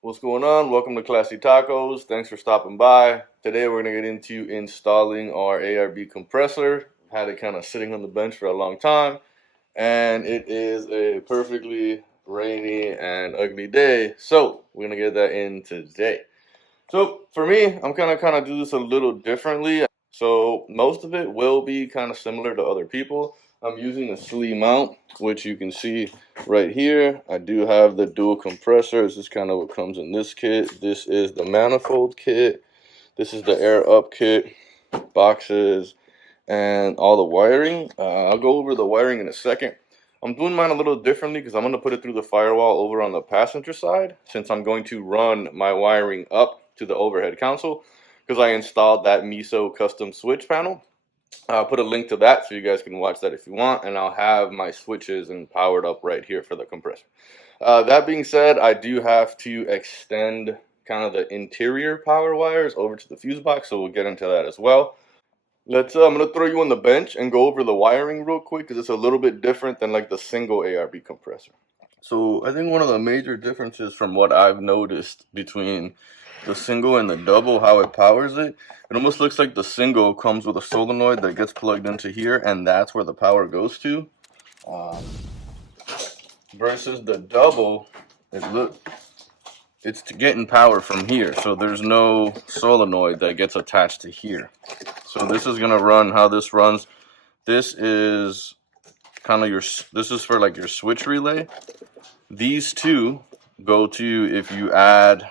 What's going on? Welcome to Classy Tacos. Thanks for stopping by. Today we're going to get into installing our ARB compressor. Had it kind of sitting on the bench for a long time, and it is a perfectly rainy and ugly day, so we're going to get that in today. So for me, I'm kind of do this a little differently. So most of it will be kind of similar to other people. I'm using a Slee mount, which you can see right here. I do have the dual compressor. This is kind of what comes in this kit. This is the manifold kit. This is the air up kit, boxes, and all the wiring. I'll go over the wiring in a second. I'm doing mine a little differently because I'm going to put it through the firewall over on the passenger side, since I'm going to run my wiring up to the overhead console because I installed that MISO custom switch panel. I'll put a link to that so you guys can watch that if you want, and I'll have my switches and powered up right here for the compressor. That being said, I do have to extend kind of the interior power wires over to the fuse box, so we'll get into that as well. I'm going to throw you on the bench and go over the wiring real quick because it's a little bit different than like the single ARB compressor. So I think one of the major differences from what I've noticed between the single and the double, how it powers it, it almost looks like the single comes with a solenoid that gets plugged into here, and that's where the power goes to. Versus the double, it's getting power from here, so there's no solenoid that gets attached to here. So this is gonna run how this runs. This is kind of this is for like your switch relay. These two go to if you add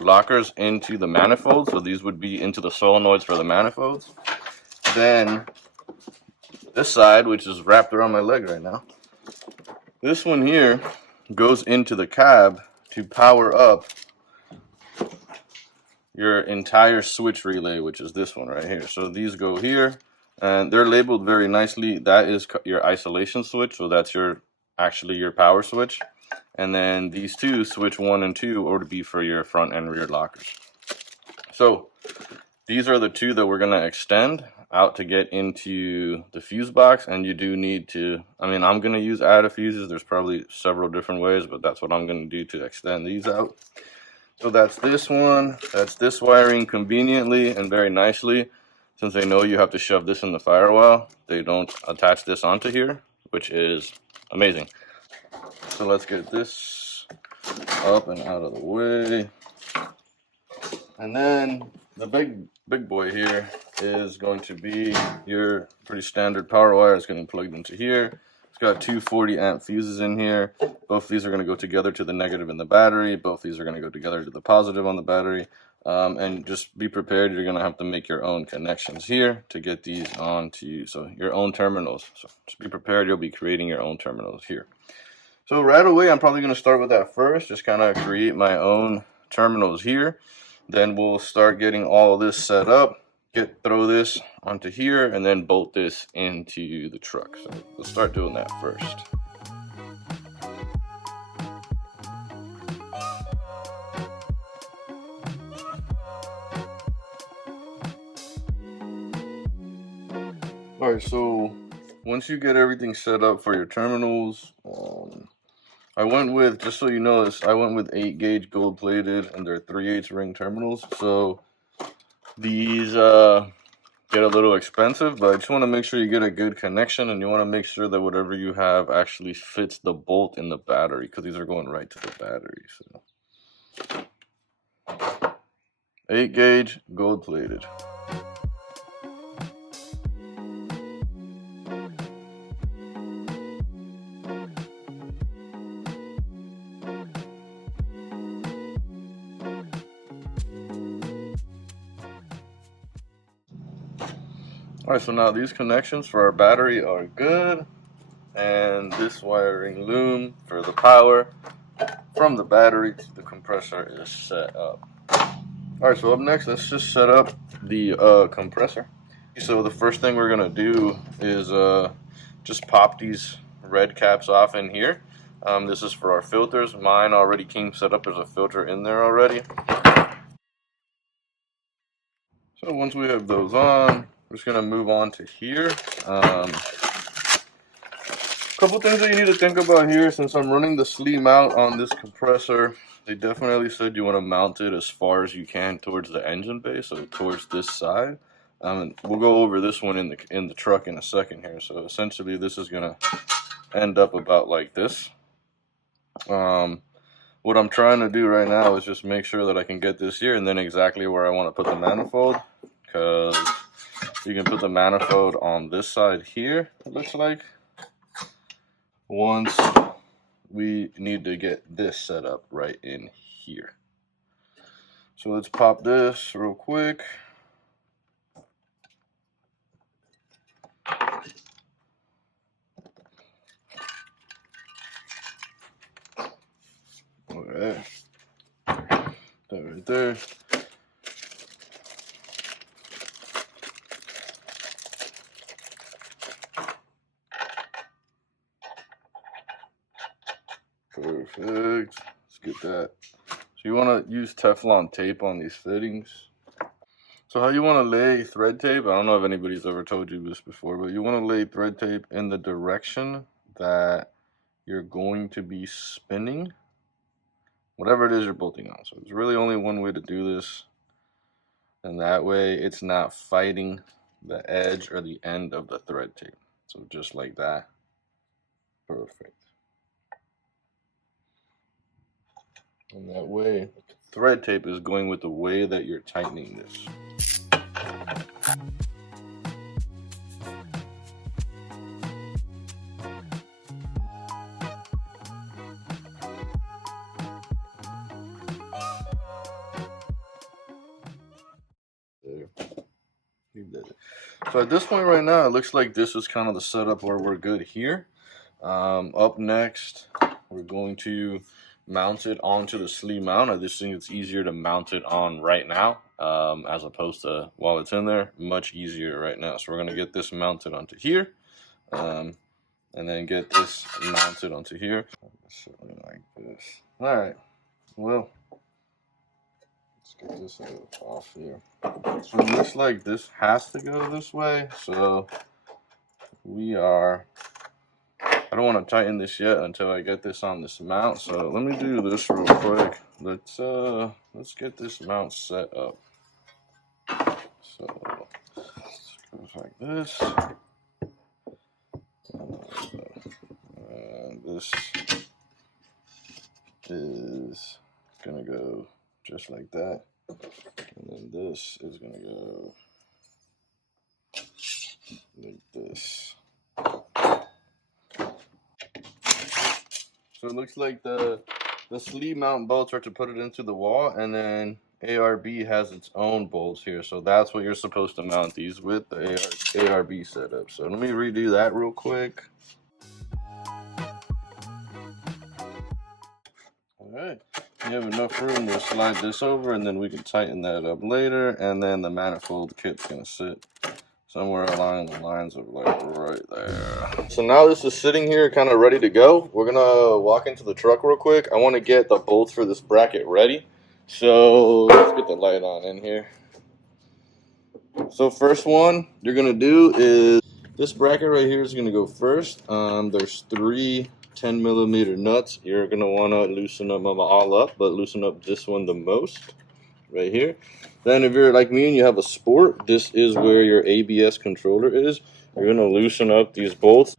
lockers into the manifold, so these would be into the solenoids for the manifolds. Then this side, which is wrapped around my leg right now, this one here goes into the cab to power up your entire switch relay, which is this one right here. So these go here, and they're labeled very nicely. That is your isolation switch, so that's actually your power switch. And then these two, switch 1 and 2, would be for your front and rear lockers. So these are the two that we're going to extend out to get into the fuse box. And you do need to, I'm going to use additive fuses. There's probably several different ways, but that's what I'm going to do to extend these out. So that's this one. That's this wiring conveniently and very nicely. Since they know you have to shove this in the firewall, they don't attach this onto here, which is amazing. So let's get this up and out of the way. And then the big boy here is going to be your pretty standard power wire. It's getting plugged into here. It's got two 40 amp fuses in here. Both of these are going to go together to the negative in the battery. Both of these are going to go together to the positive on the battery. And just be prepared, you're going to have to make your own connections here to get these onto, so your own terminals. So just be prepared, you'll be creating your own terminals here. So right away, I'm probably going to start with that first, just kind of create my own terminals here. Then we'll start getting all this set up, throw this onto here, and then bolt this into the truck. So let's start doing that first. Alright, so once you get everything set up for your terminals, I went with, just so you know this, I went with 8 gauge gold plated, and they're 3/8 ring terminals. So these get a little expensive, but I just want to make sure you get a good connection, and you want to make sure that whatever you have actually fits the bolt in the battery, because these are going right to the battery. So 8 gauge gold plated. Alright, so now these connections for our battery are good, and this wiring loom for the power from the battery to the compressor is set up. Alright, so up next, let's just set up the compressor. So the first thing we're going to do is just pop these red caps off in here. This is for our filters. Mine already came set up. There's a filter in there already. So once we have those on, we're just going to move on to here. Couple things that you need to think about here, since I'm running the Slee mount on this compressor, they definitely said you want to mount it as far as you can towards the engine bay, so towards this side. We'll go over this one in the truck in a second here. So essentially, this is gonna end up about like this. What I'm trying to do right now is just make sure that I can get this here and then exactly where I want to put the manifold, because you can put the manifold on this side here, it looks like. Once we need to get this set up right in here. So let's pop this real quick. Alright, that right there. Perfect. Let's get that. So you want to use Teflon tape on these fittings. So how you want to lay thread tape, I don't know if anybody's ever told you this before, but you want to lay thread tape in the direction that you're going to be spinning whatever it is you're bolting on. So there's really only one way to do this, and that way it's not fighting the edge or the end of the thread tape. So just like that. Perfect. And that way, thread tape is going with the way that you're tightening this. There. You did it. So at this point right now, it looks like this is kind of the setup where we're good here. Up next, we're going to mount it onto the Slee mount. I just think it's easier to mount it on right now, as opposed to while it's in there. Much easier right now. So we're going to get this mounted onto here, and then get this mounted onto here. Something like this. All right. Well, let's get this off here. So it looks like this has to go this way. So we are. I don't want to tighten this yet until I get this on this mount. So let me do this real quick. Let's get this mount set up. So it goes like this. And this is gonna go just like that. And then this is gonna go like this. So it looks like the Slee mount bolts are to put it into the wall, and then ARB has its own bolts here. So that's what you're supposed to mount these with, the ARB setup. So let me redo that real quick. Alright, you have enough room to slide this over, and then we can tighten that up later, and then the manifold kit's gonna sit somewhere along the lines of like right there. So now this is sitting here kind of ready to go. We're gonna walk into the truck real quick. I want to get the bolts for this bracket ready. So let's get the light on in here. So first one you're gonna do is this bracket right here is gonna go first. There's 3 10mm nuts. You're gonna want to loosen them all up, but loosen up this one the most right here. Then if you're like me and you have a Sport, this is where your ABS controller is. You're gonna loosen up these bolts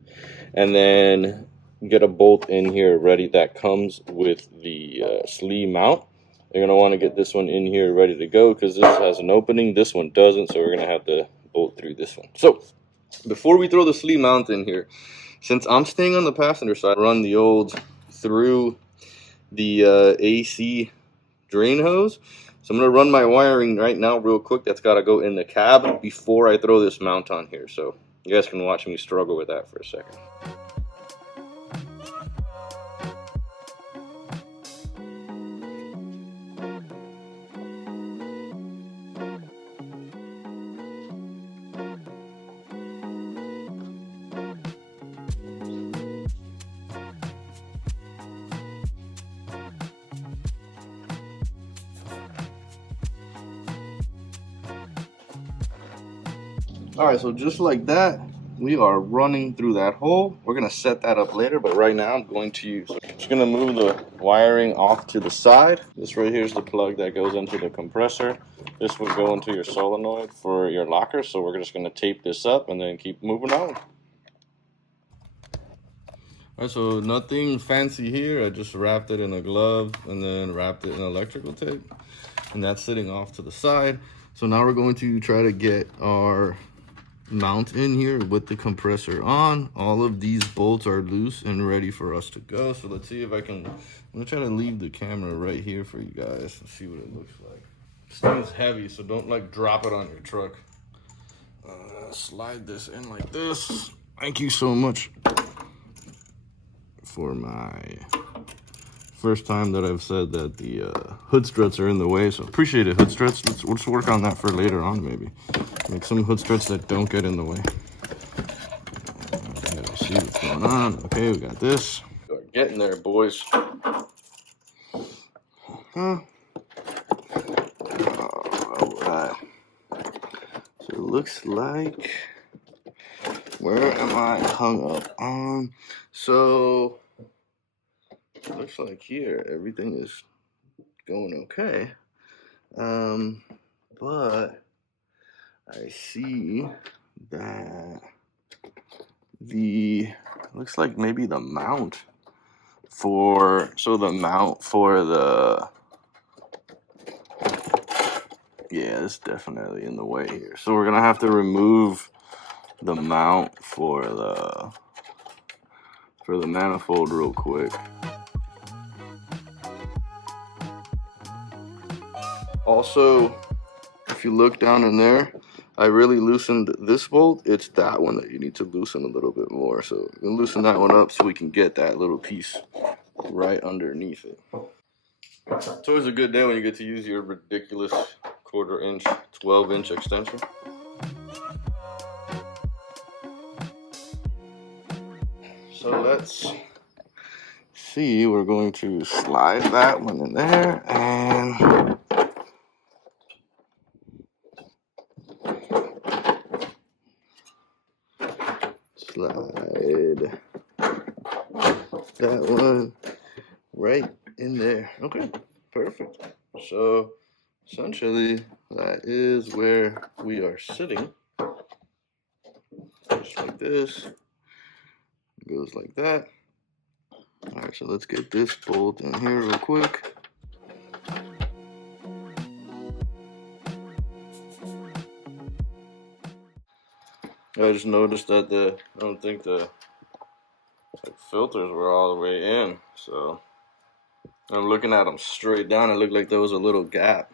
and then get a bolt in here ready that comes with the Slee mount. You're gonna want to get this one in here ready to go because this has an opening, this one doesn't, so we're gonna have to bolt through this one. So before we throw the Slee mount in here, since I'm staying on the passenger side, run the old through the AC drain hose. So I'm going to run my wiring right now real quick. That's got to go in the cab before I throw this mount on here. So you guys can watch me struggle with that for a second. All right, so just like that, we are running through that hole. We're gonna set that up later, but right now I'm going to use, just gonna move the wiring off to the side. This right here is the plug that goes into the compressor. This would go into your solenoid for your locker, so we're just gonna tape this up and then keep moving on. Alright, so nothing fancy here. I just wrapped it in a glove and then wrapped it in electrical tape, and that's sitting off to the side. So now we're going to try to get our mount in here with the compressor on. All of these bolts are loose and ready for us to go. So let's see if I can, I'm gonna try to leave the camera right here for you guys and see what it looks like. This thing's heavy, so don't like drop it on your truck. Slide this in like this. Thank you so much for my first time that I've said that the hood struts are in the way, so appreciate it, hood struts. Let's work on that for later on, maybe. Make some hood struts that don't get in the way. Okay, let's see what's going on. Okay, we got this. We're getting there, boys. Alright. So it looks like, where am I hung up on? So it looks like here everything is going okay. But I see that looks like maybe the mount for, yeah, it's definitely in the way here. So we're gonna have to remove the mount for the manifold real quick. Also, if you look down in there, I really loosened this bolt. It's that one that you need to loosen a little bit more. So you can loosen that one up so we can get that little piece right underneath it. It's always a good day when you get to use your ridiculous 1/4 inch, 12-inch extension. So let's see, we're going to slide that one in there and slide that one right in there. Okay, perfect. So essentially that is where we are sitting. Just like this. It goes like that. Alright, so let's get this bolt in here real quick. I just noticed that I don't think the filters were all the way in, so I'm looking at them straight down. It looked like there was a little gap.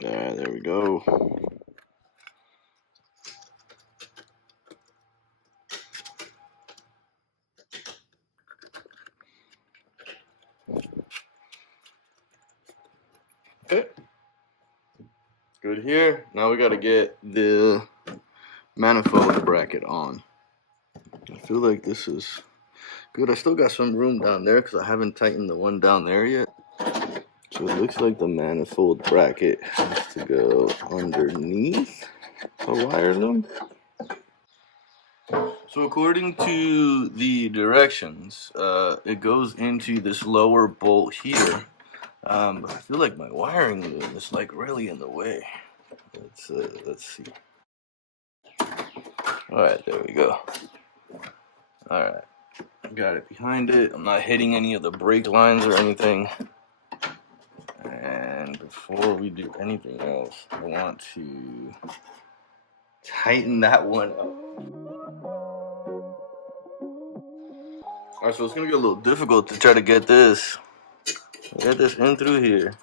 There we go. Okay. Good here. Now we got to get the manifold bracket on. I feel like this is good. I still got some room down there because I haven't tightened the one down there yet. So it looks like the manifold bracket has to go underneath the wire loom. So according to the directions, it goes into this lower bolt here. But I feel like my wiring loom is like really in the way. Let's see. All right, there we go. All right, got it behind it. I'm not hitting any of the brake lines or anything. And before we do anything else, I want to tighten that one up. All right, so it's gonna get a little difficult to try to get this in through here,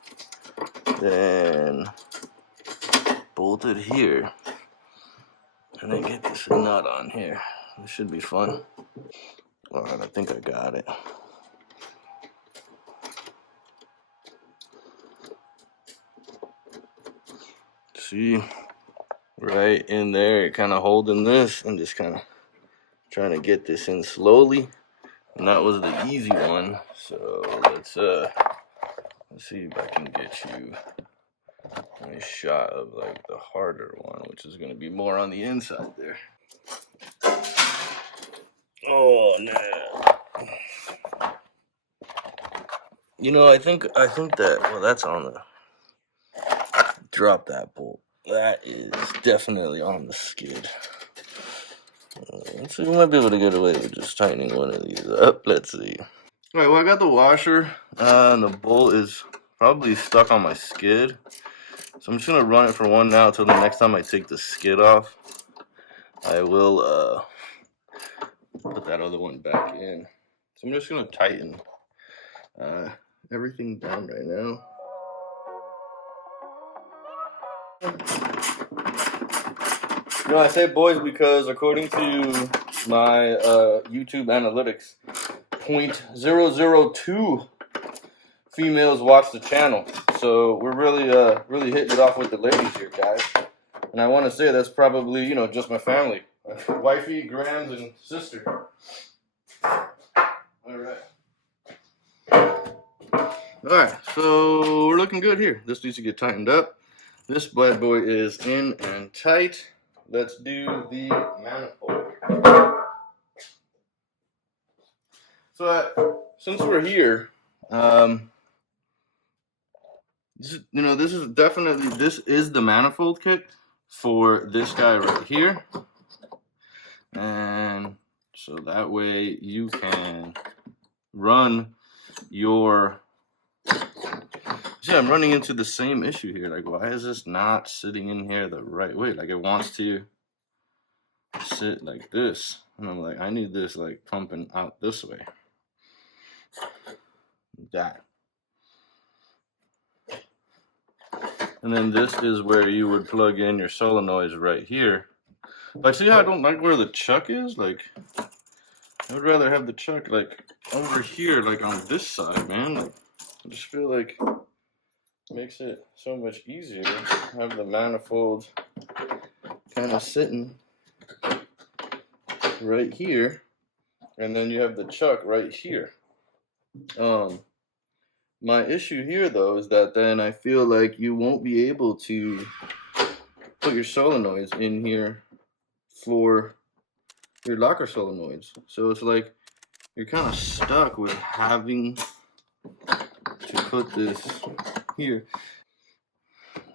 then bolt it here, and then get this nut on here. This should be fun. All right, I think I got it. See, right in there, kind of holding this and just kind of trying to get this in slowly. And that was the easy one. So let's see if I can get you a shot of like the harder one, which is going to be more on the inside there. Oh no! You know, I think that, well, that's on the, drop that bolt. That is definitely on the skid. Let's see, we might be able to get away with just tightening one of these up. Let's see. All right, well, I got the washer, and the bolt is probably stuck on my skid. So I'm just gonna run it for one now until the next time I take the skid off. I will put that other one back in. So I'm just gonna tighten everything down right now. You know, I say boys because according to my YouTube analytics, 0.002 females watch the channel. So we're really hitting it off with the ladies here, guys. And I want to say that's probably, you know, just my family. Wifey, grams, and sister. Alright. Alright, so we're looking good here. This needs to get tightened up. This bad boy is in and tight. Let's do the manifold. So since we're here, this is definitely, this is the manifold kit for this guy right here. And so that way you can run your, see, I'm running into the same issue here. Like, why is this not sitting in here the right way? Like, it wants to sit like this. And I'm like, I need this like pumping out this way. That. And then this is where you would plug in your solenoids right here. But see how I don't like where the chuck is? Like, I would rather have the chuck like over here, like on this side, man. Like, I just feel like it makes it so much easier to have the manifold kind of sitting right here, and then you have the chuck right here. My issue here though is that then I feel like you won't be able to put your solenoids in here for your locker solenoids. So it's like you're kind of stuck with having to put this here.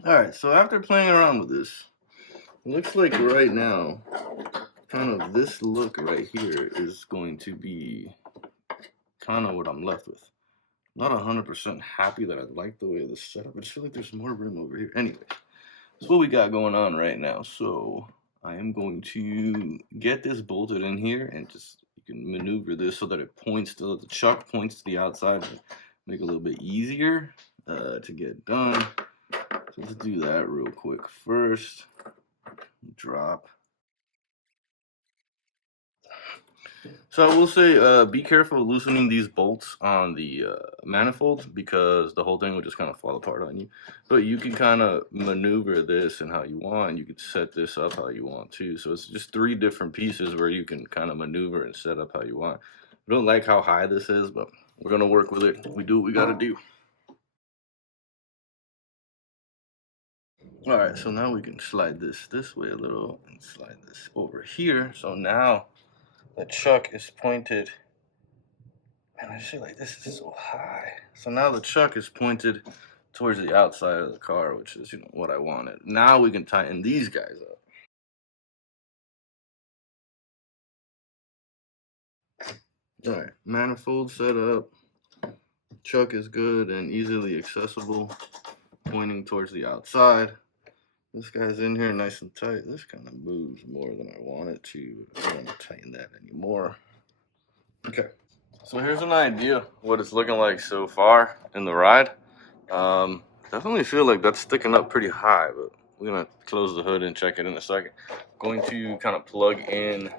Alright, so after playing around with this, it looks like right now, kind of this look right here is going to be kind of what I'm left with. Not 100% happy that I like the way this is set up. I just feel like there's more room over here. Anyways, that's what we got going on right now. So I am going to get this bolted in here, and just, you can maneuver this so that it points to, the chuck points to the outside, and make it a little bit easier to get done. So let's do that real quick first. Drop. So I will say, be careful loosening these bolts on the manifold, because the whole thing will just kind of fall apart on you. But you can kind of maneuver this and how you want. You can set this up how you want too. So it's just 3 different pieces where you can kind of maneuver and set up how you want. I don't like how high this is, but we're gonna work with it. We do what we gotta do. All right, so now we can slide this way a little and slide this over here. So now the chuck is pointed. Man, I just feel like this is so high. So now the chuck is pointed towards the outside of the car, which is, you know, what I wanted. Now we can tighten these guys up. All right, manifold set up. Chuck is good and easily accessible, pointing towards the outside. This guy's in here nice and tight. This kind of moves more than I want it to. I don't want to tighten that anymore. Okay, so here's an idea what it's looking like so far in the ride. Definitely feel like that's sticking up pretty high, but we're gonna close the hood and check it in a second. Going to kind of plug in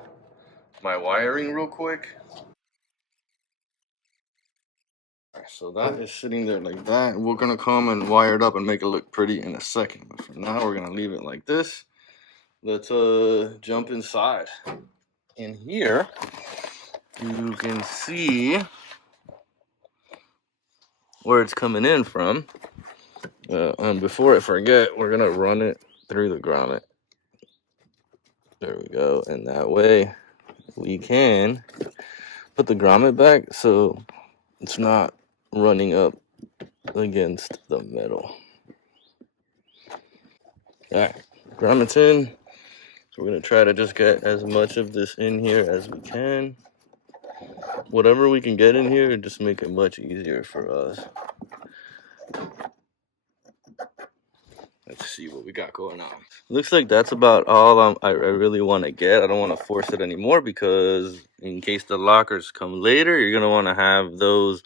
my wiring real quick. So that is sitting there like that. We're gonna come and wire it up and make it look pretty in a second. But for now, we're gonna leave it like this. Let's jump inside. In here, you can see where it's coming in from. And before I forget, we're gonna run it through the grommet. There we go, and that way we can put the grommet back so it's not running up against the metal. Alright, grommet's in. So we're gonna try to just get as much of this in here as we can. Whatever we can get in here, just make it much easier for us. Let's see what we got going on. Looks like that's about all I really want to get. I don't want to force it anymore because in case the lockers come later, you're going to want to have those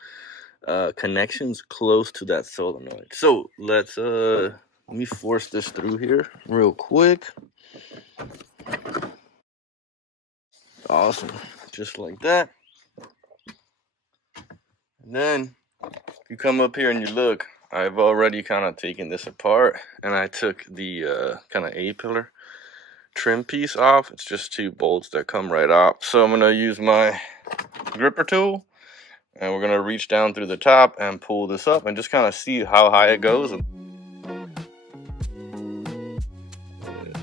connections close to that solenoid. So let's let me force this through here real quick. Awesome. Just like that. And then you come up here and you look. I've already kind of taken this apart, and I took the kind of A-pillar trim piece off. It's just 2 bolts that come right off. So I'm going to use my gripper tool, and we're going to reach down through the top and pull this up and just kind of see how high it goes.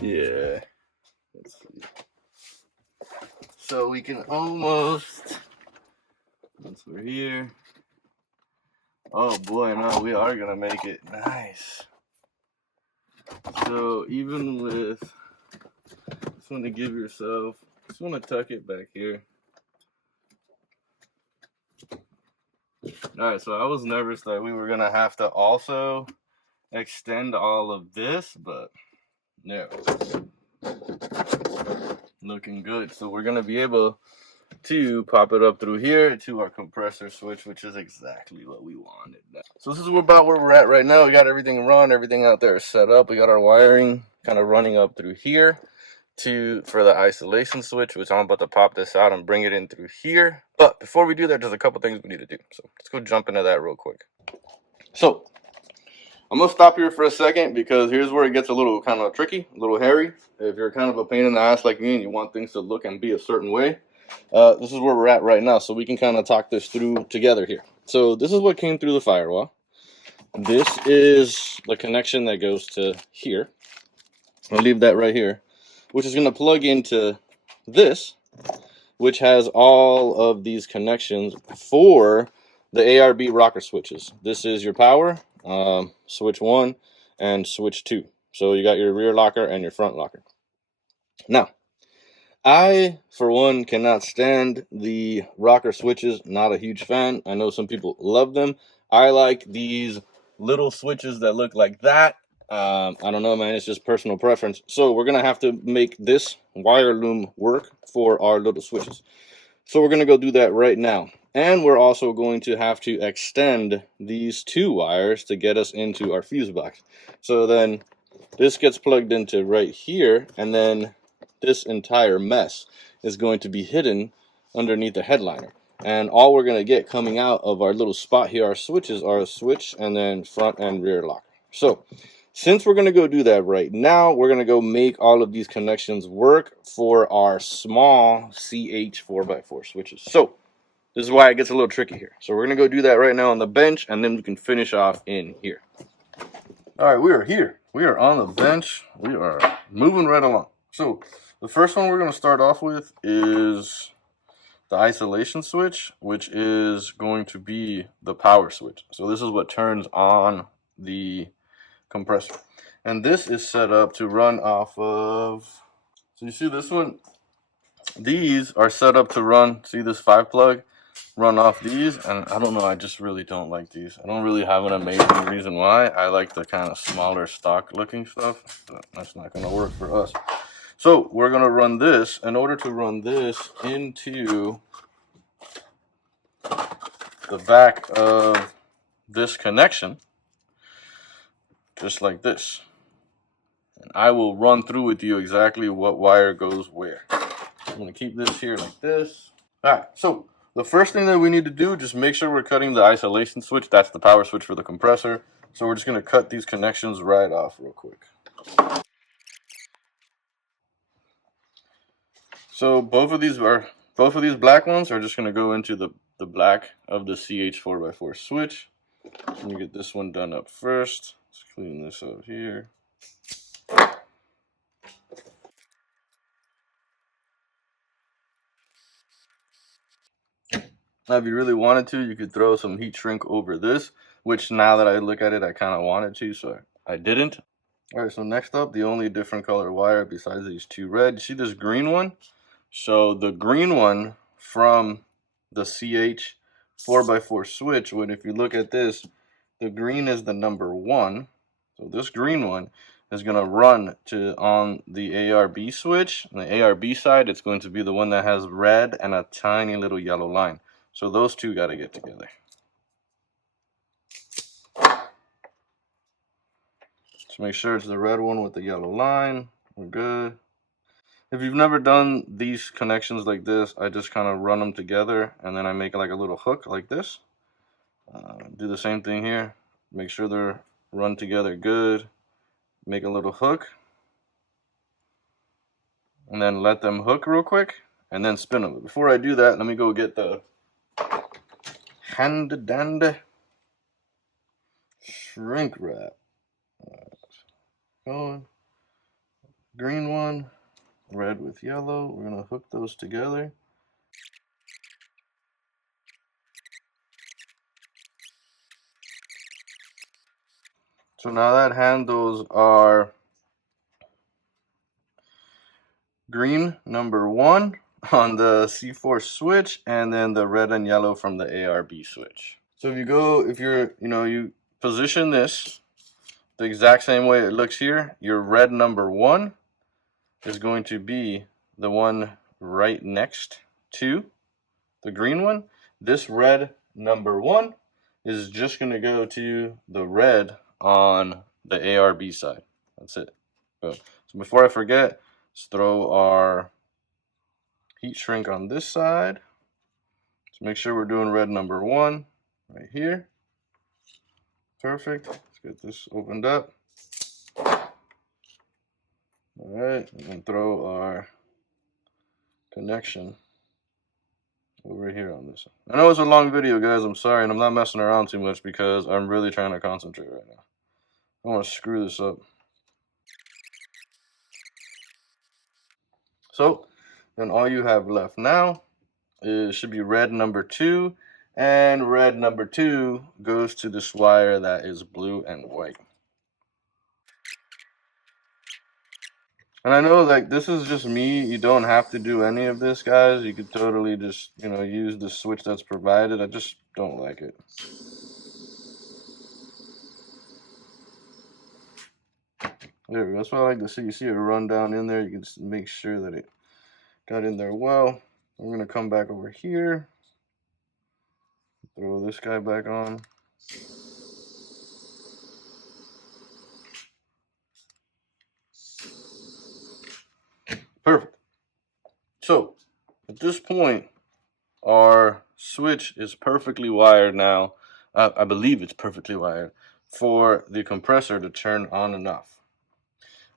Yeah. Let's see. So we can almost, once we're here, oh boy, no, we are going to make it nice. So even with, just want to give yourself, just want to tuck it back here. Alright, so I was nervous that we were going to have to also extend all of this, but no. Looking good. So we're going to be able to pop it up through here to our compressor switch, which is exactly what we wanted. So this is about where we're at right now. We got everything run, everything out there set up. We got our wiring kind of running up through here for the isolation switch, which I'm about to pop this out and bring it in through here. But before we do that, there's a couple things we need to do. So let's go jump into that real quick. So I'm going to stop here for a second because here's where it gets a little kind of tricky, a little hairy. If you're kind of a pain in the ass like me and you want things to look and be a certain way, this is where we're at right now, so we can kind of talk this through together here. So this is what came through the firewall. This is the connection that goes to here. I'll leave that right here, which is going to plug into this, which has all of these connections for the ARB rocker switches. This is your power, switch 1 and switch 2. So you got your rear locker and your front locker. Now, I, for one, cannot stand the rocker switches. Not a huge fan. I know some people love them. I like these little switches that look like that. I don't know, man. It's just personal preference. So we're going to have to make this wire loom work for our little switches. So we're going to go do that right now. And we're also going to have to extend these 2 wires to get us into our fuse box. So then this gets plugged into right here, and then this entire mess is going to be hidden underneath the headliner. And all we're going to get coming out of our little spot here, our switches, are a switch and then front and rear locker. So since we're going to go do that right now, we're going to go make all of these connections work for our small CH 4x4 switches. So this is why it gets a little tricky here. So we're going to go do that right now on the bench, and then we can finish off in here. All right, we are here. We are on the bench. We are moving right along. So the first one we're going to start off with is the isolation switch, which is going to be the power switch. So this is what turns on the compressor. And this is set up to run off of, so you see this one? These are set up to run, see this 5-plug? Run off these, and I don't know, I just really don't like these. I don't really have an amazing reason why. I like the kind of smaller stock looking stuff, but that's not going to work for us. So we're going to run this. In order to run this into the back of this connection, just like this. And I will run through with you exactly what wire goes where. I'm going to keep this here like this. All right, so the first thing that we need to do, just make sure we're cutting the isolation switch. That's the power switch for the compressor. So we're just going to cut these connections right off real quick. So both of these black ones are just going to go into the black of the CH 4x4 switch. Let me get this one done up first. Let's clean this up here. Now, if you really wanted to, you could throw some heat shrink over this, which now that I look at it, I kind of wanted to, so I didn't. All right, so next up, the only different color wire besides these two red. You see this green one? So the green one from the CH 4x4 switch, when if you look at this, the green is the number 1. So this green one is going to run to on the ARB switch. On the ARB side, it's going to be the one that has red and a tiny little yellow line. So those two got to get together. Just make sure it's the red one with the yellow line. We're good. If you've never done these connections like this, I just kind of run them together and then I make like a little hook like this. Do the same thing here. Make sure they're run together good. Make a little hook. And then let them hook real quick and then spin them. Before I do that, let me go get the hand dandy shrink wrap. Going. Green one, red with yellow. We're going to hook those together. So now that handles our green number 1 on the C4 switch, and then the red and yellow from the ARB switch. So if you position this the exact same way it looks here, your red number 1 is going to be the one right next to the green one. This red number 1 is just going to go to the red on the ARB side. That's it. Boom. So before I forget, let's throw our heat shrink on this side. Let's make sure we're doing red number 1 right here. Perfect. Let's get this opened up. All right, and then throw our connection over here on this one. I know it's a long video, guys. I'm sorry, and I'm not messing around too much because I'm really trying to concentrate right now. I want to screw this up. So then all you have left now is should be red number 2, and red number 2 goes to this wire that is blue and white. And I know like this is just me. You don't have to do any of this, guys. You could totally just, use the switch that's provided. I just don't like it. There we go. That's what I like to see. You see it run down in there. You can just make sure that it got in there well. We're going to come back over here. Throw this guy back on. Perfect. So at this point, our switch is perfectly wired now. I believe it's perfectly wired for the compressor to turn on and off.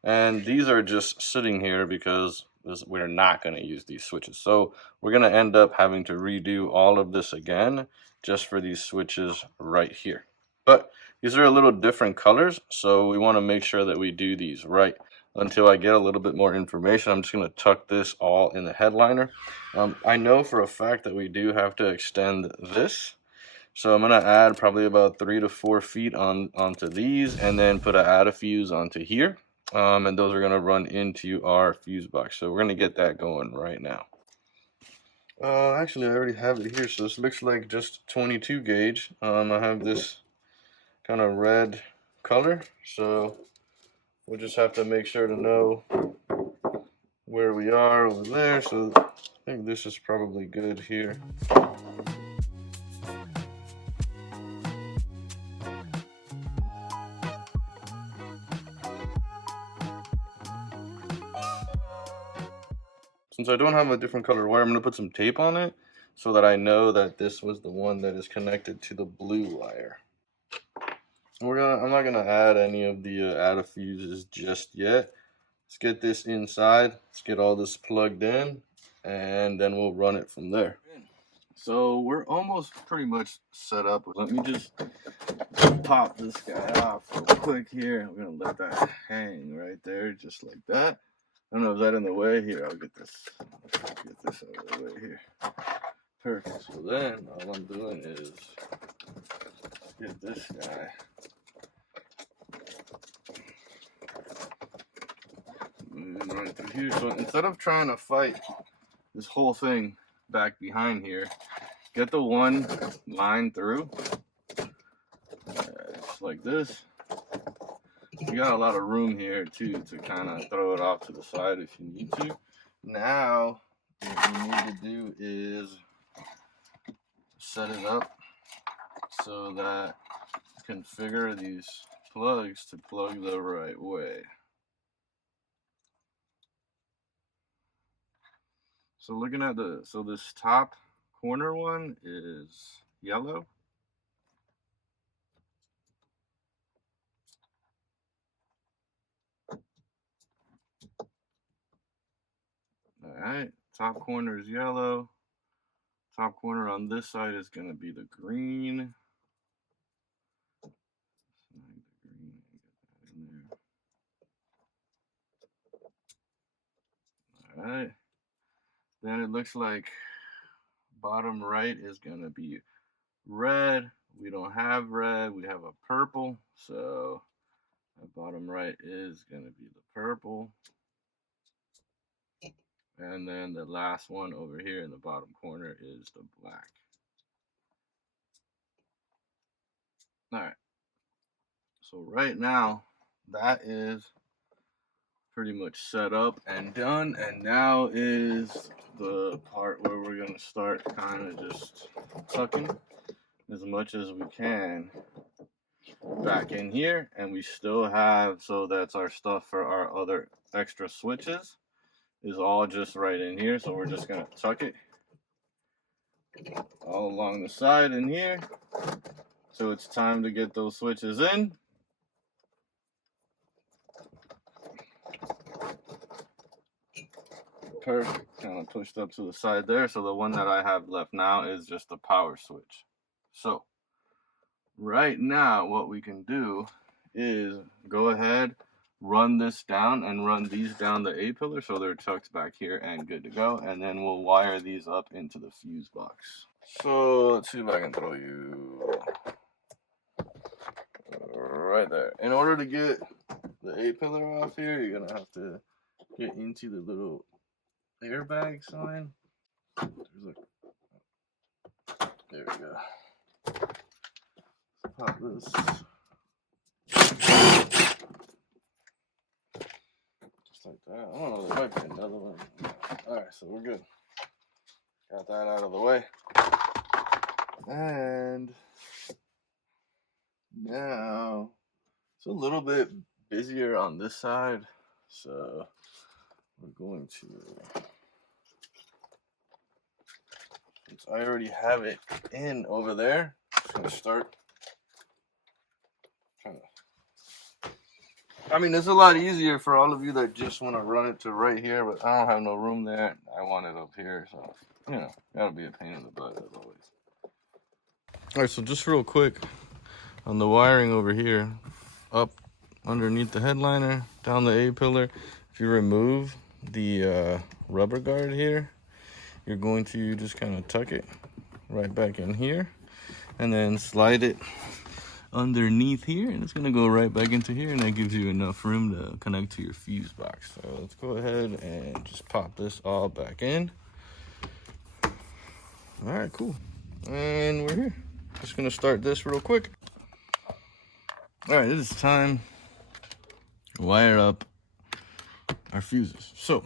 And these are just sitting here because we're not going to use these switches. So we're going to end up having to redo all of this again just for these switches right here. But these are a little different colors, so we want to make sure that we do these right. Until I get a little bit more information, I'm just going to tuck this all in the headliner. I know for a fact that we do have to extend this. So I'm going to add probably about 3 to 4 feet onto these, and then put an add a fuse onto here. And those are going to run into our fuse box. So we're going to get that going right now. Actually, I already have it here. So this looks like just 22 gauge. I have this kind of red color. So we'll just have to make sure to know where we are over there. So I think this is probably good here. Since I don't have a different color wire, I'm going to put some tape on it so that I know that this was the one that is connected to the blue wire. I'm not going to add any of the add a fuses just yet. Let's get this inside. Let's get all this plugged in, and then we'll run it from there. So we're almost pretty much set up. Let me just pop this guy off real quick here. I'm gonna let that hang right there, just like that. I don't know, is that in the way? Here, I'll get this out of the way here. Perfect. So then all I'm doing is get this guy. Right through here. So instead of trying to fight this whole thing back behind here, get the one line through, just like this. You got a lot of room here too to kind of throw it off to the side if you need to. Now, what you need to do is set it up so that you configure these plugs to plug the right way. So looking at this top corner one is yellow. All right, top corner is yellow. Top corner on this side is going to be the green. All right. Then it looks like bottom right is going to be red. We don't have red. We have a purple. So the bottom right is going to be the purple. And then the last one over here in the bottom corner is the black. All right. So right now, that is pretty much set up and done. And now is the part where we're going to start kind of just tucking as much as we can back in here. And we still have, so that's our stuff for our other extra switches is all just right in here. So we're just going to tuck it all along the side in here. So it's time to get those switches in. Perfect, kind of pushed up to the side there. So the one that I have left now is just the power switch. So right now what we can do is go ahead, run this down and run these down the A-pillar so they're tucked back here and good to go. And then we'll wire these up into the fuse box. So let's see if I can throw you right there. In order to get the A-pillar off here, you're gonna have to get into the little airbag sign. There we go. Pop this. Just like that. I don't know, there might be another one. Alright, so we're good. Got that out of the way. And now it's a little bit busier on this side. So we're going to, since I already have it in over there, I'm just going to start kind of, I mean, it's a lot easier for all of you that just want to run it to right here, but I don't have no room there. I want it up here, so, you know, that'll be a pain in the butt as always. All right, so just real quick on the wiring over here, up underneath the headliner, down the A-pillar, if you remove the rubber guard here, you're going to just kind of tuck it right back in here and then slide it underneath here, and it's going to go right back into here, and that gives you enough room to connect to your fuse box. So let's go ahead and just pop this all back in. All right, cool. And we're here. Just going to start this real quick. All right, it is time to wire up our fuses. So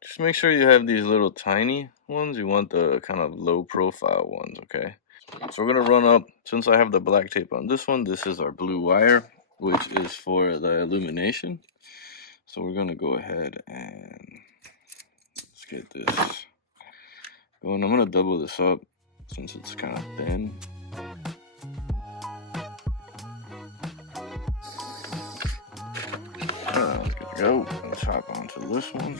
just make sure you have these little tiny ones. You want the kind of low profile ones, okay? So we're gonna run up, since I have the black tape on this one, this is our blue wire, which is for the illumination. So we're gonna go ahead and let's get this going. I'm gonna double this up since it's kind of thin. Let's get to go. Let's hop onto this one.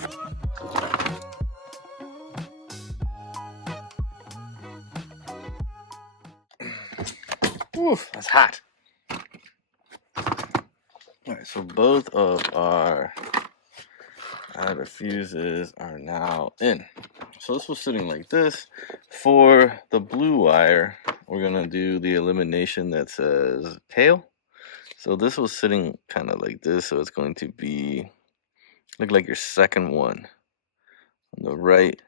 Oof, that's hot. Alright, so both of our adder fuses are now in. So this was sitting like this. For the blue wire, we're gonna do the elimination that says tail. So this was sitting kind of like this, so it's going to be look like your second one on the right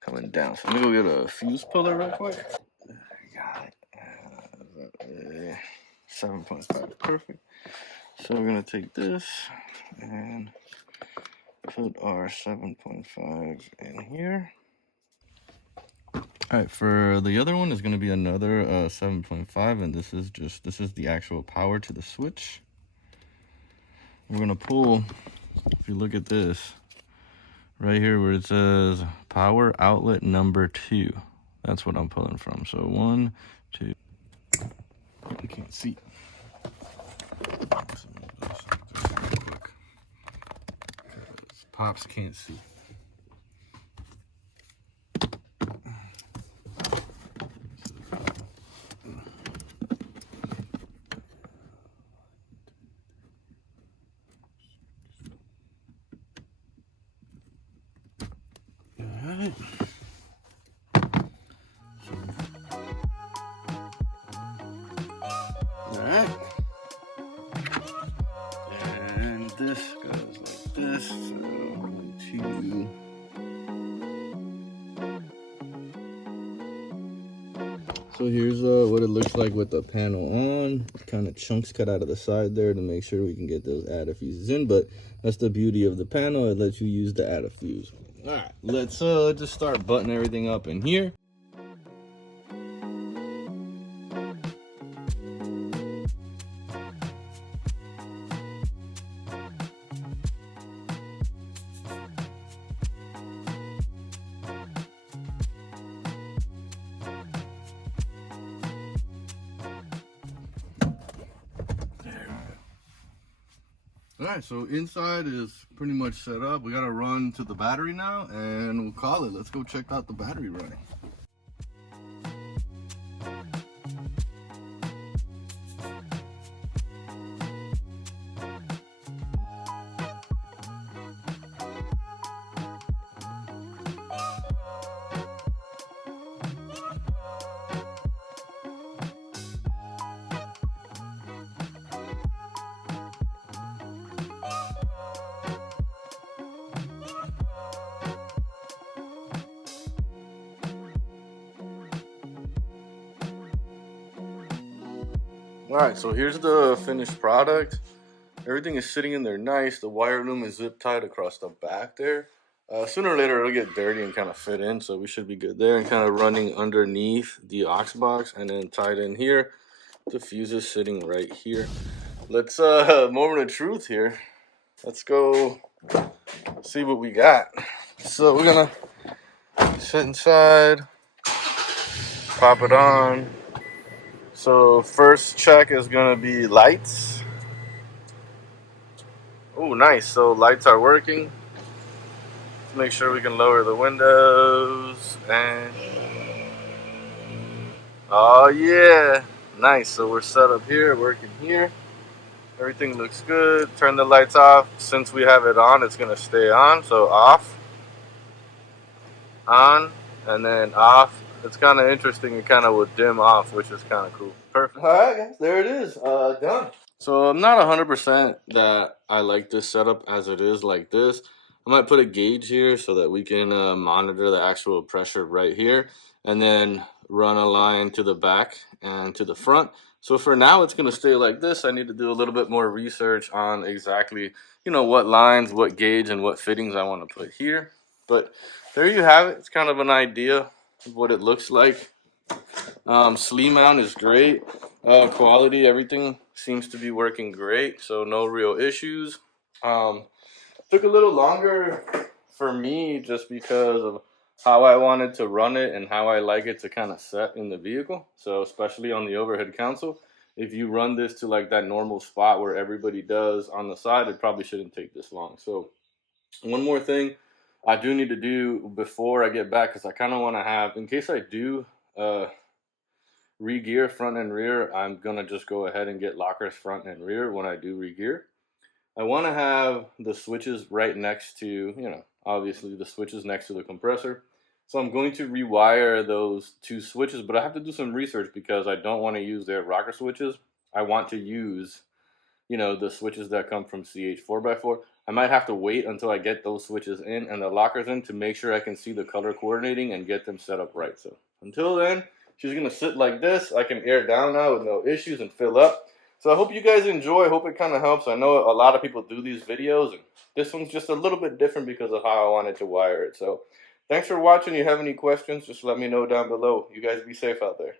coming down. So let me go get a fuse puller real quick. Got it. 7.5, perfect. So we're gonna take this and put our 7.5 in here. All right, for the other one is going to be another 7.5, and this is the actual power to the switch. We're going to pull, if you look at this, right here where it says power outlet number 2. That's what I'm pulling from. So 1, 2, you can't see. Pops can't see. Alright. Alright. And this goes like this. So 2. So here's what it looks like with the panel on. Kind of chunks cut out of the side there to make sure we can get those adder fuses in. But that's the beauty of the panel. It lets you use the adder fuse. All right, let's just start buttoning everything up in here. All right, so inside is pretty much set up. We gotta run to the battery now and we'll call it. Let's go check out the battery running. All right, so here's the finished product. Everything is sitting in there nice. The wire loom is zip tied across the back there. Sooner or later it'll get dirty and kind of fit in, so we should be good there. And kind of running underneath the aux box and then tied in here. The fuse is sitting right here. Let's moment of truth here. Let's go see what we got. So we're gonna sit inside, pop it on. So first check is gonna be lights. Oh, nice. So lights are working. Let's make sure we can lower the windows and oh yeah, nice. So we're set up here, working here. Everything looks good. Turn the lights off. Since we have it on, it's gonna stay on. So off, on, and then off. It's kind of interesting. It kind of would dim off, which is kind of cool. Perfect. All right, guys, there it is. Done. So I'm not 100% that I like this setup as it is like this. I might put a gauge here so that we can monitor the actual pressure right here and then run a line to the back and to the front. So for now, it's going to stay like this. I need to do a little bit more research on exactly, what lines, what gauge, and what fittings I want to put here. But there you have it. It's kind of an idea of what it looks like. Slee mount is great. Quality, everything seems to be working great, so no real issues. Took a little longer for me just because of how I wanted to run it and how I like it to kind of set in the vehicle. So especially on the overhead console, if you run this to like that normal spot where everybody does on the side, it probably shouldn't take this long. So one more thing I do need to do before I get back, because I kind of want to have, in case I do re-gear front and rear, I'm gonna just go ahead and get lockers front and rear when I do re-gear. I want to have the switches right next to, obviously the switches next to the compressor. So I'm going to rewire those two switches, but I have to do some research because I don't want to use their rocker switches. I want to use, the switches that come from CH 4x4. I might have to wait until I get those switches in and the lockers in to make sure I can see the color coordinating and get them set up right. So until then, she's going to sit like this. I can air down now with no issues and fill up. So I hope you guys enjoy. I hope it kind of helps. I know a lot of people do these videos, and this one's just a little bit different because of how I wanted to wire it. So thanks for watching. If you have any questions, just let me know down below. You guys be safe out there.